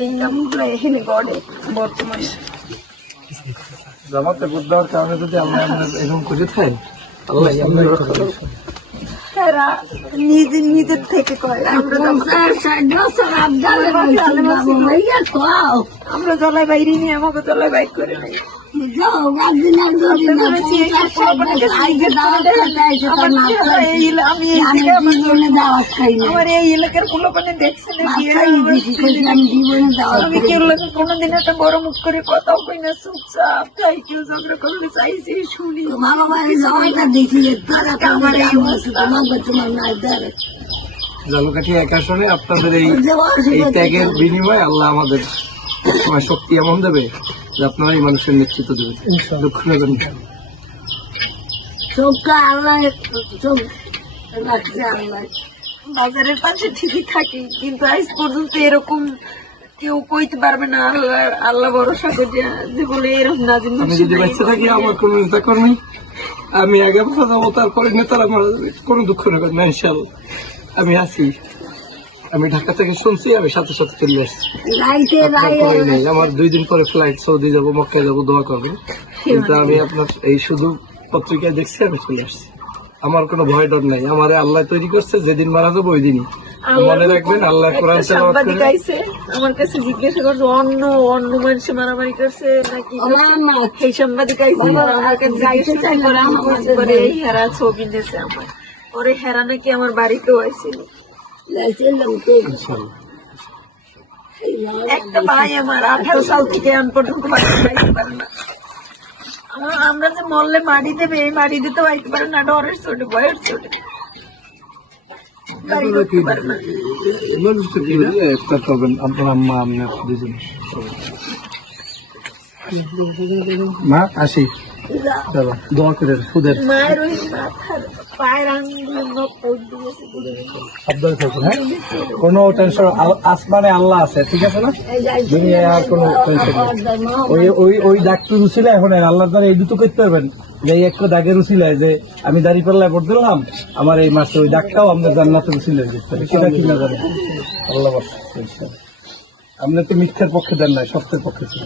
এই কামগুলো এখানে গড়ে বর্তমানে। জামাতে ভোট দেওয়ার কারণে যদি আমরা এরকম করে থাই, আল্লাহ এরা নিজের থেকে করে। আমরা জলায় বাইরে নিয়ে আমাকে জলায় বাইর করে নাই। আমার এই এলাকার পোলাপানে দেখছে নাকি আমি কেউ কোনোদিন একটা বড় মুখ করে কথাও কই না, চুপচাপ তাই কেউ ঝগড়া করলে চাইছি শুনি। আমার এই জালুকাঠি এক আসনে আপনাদের এই ত্যাগের বিনিময়ে আল্লাহ আমাদের শক্তি এমন দেবে যে আপনারা এই মানুষের নেতৃত্ব দেবেন। দুঃখ নেবেন না। বাজারের পাশে ঠিকই থাকি, কিন্তু আজ পর্যন্ত এরকম কেউ কইতে পারবে না। আল্লাহ ভরসা করে যে বলে এরকম নাজিম। আমি যদি বেঁচে থাকি আমার কোন নেতা কর্মী আমি আগে বছর যাবো, তারপরে নেতারা আমার কোনো দুঃখ নেবেন না ইনশাল্লাহ। আমি আছি, আমি ঢাকা থেকে শুনছি, আমি সাথে সাথে চলে আসছি। আমার 2 দিন পরে ফ্লাইট, সৌদি যাবো, মক্কায় যাবো, দোয়া করবেন। কিন্তু আমি আপনার এই শুধু পত্রিকায় দেখছি, আমি চলে আসছি। আমার কোনো ভয় ডর নাই। আমার আল্লাহ তৈরি করছে, যেদিন মারা যাবো ওই দিনই মনে রাখবেন। আল্লাহ কোরআন সাংবাদিক আইছে আমার কাছে জিজ্ঞাসা করছে অন্য মানুষ মারামারি করছে নাকি, সেই সাংবাদিক আইছে আমার কাছে জিজ্ঞাসা করে এই হেরা ছবি নিয়েছে আমার। পরে হেরা নাকি আমার বাড়িতেও আইছিল। একটা ভাই আমার 18 সাল থেকে এখন পর্যন্ত বাড়িতে যাইতে পারে না। আমরা যে মরলে মাটি দেবে, এই মাটি দিতেও আইতে পারে না, ডরের চোটে, ভয়ের চোটে। আপনার আম্মা, আমি দুজন মা আসি, দোয়া করে সুদের মায়ের ওই মাথার পায়ের আঙ্গুলের নখ সাবধানে থাকুন। হ্যাঁ, কোনো টেনশন, আসমানে আল্লাহ আছে, ঠিক আছে না? দুনিয়ায় আর কোনো টেনশন নেই। ওই ডাক্তার রুচিলে এখন আল্লাহ দ্বারা এই দুটো করতে পারবেন যে এই একটা দাগের রুচিলায় যে আমি দাঁড়িয়ে পাল্লায় ভোট দিলাম, আমার এই মাসে ওই ডাকটাও আমাদের জান্নাতের রুচিলায় দিতে হবে। সেটা কি না জানেন? আল্লাহ আপনি তো মিথ্যার পক্ষে দেন নাই, সত্যের পক্ষে ছিল।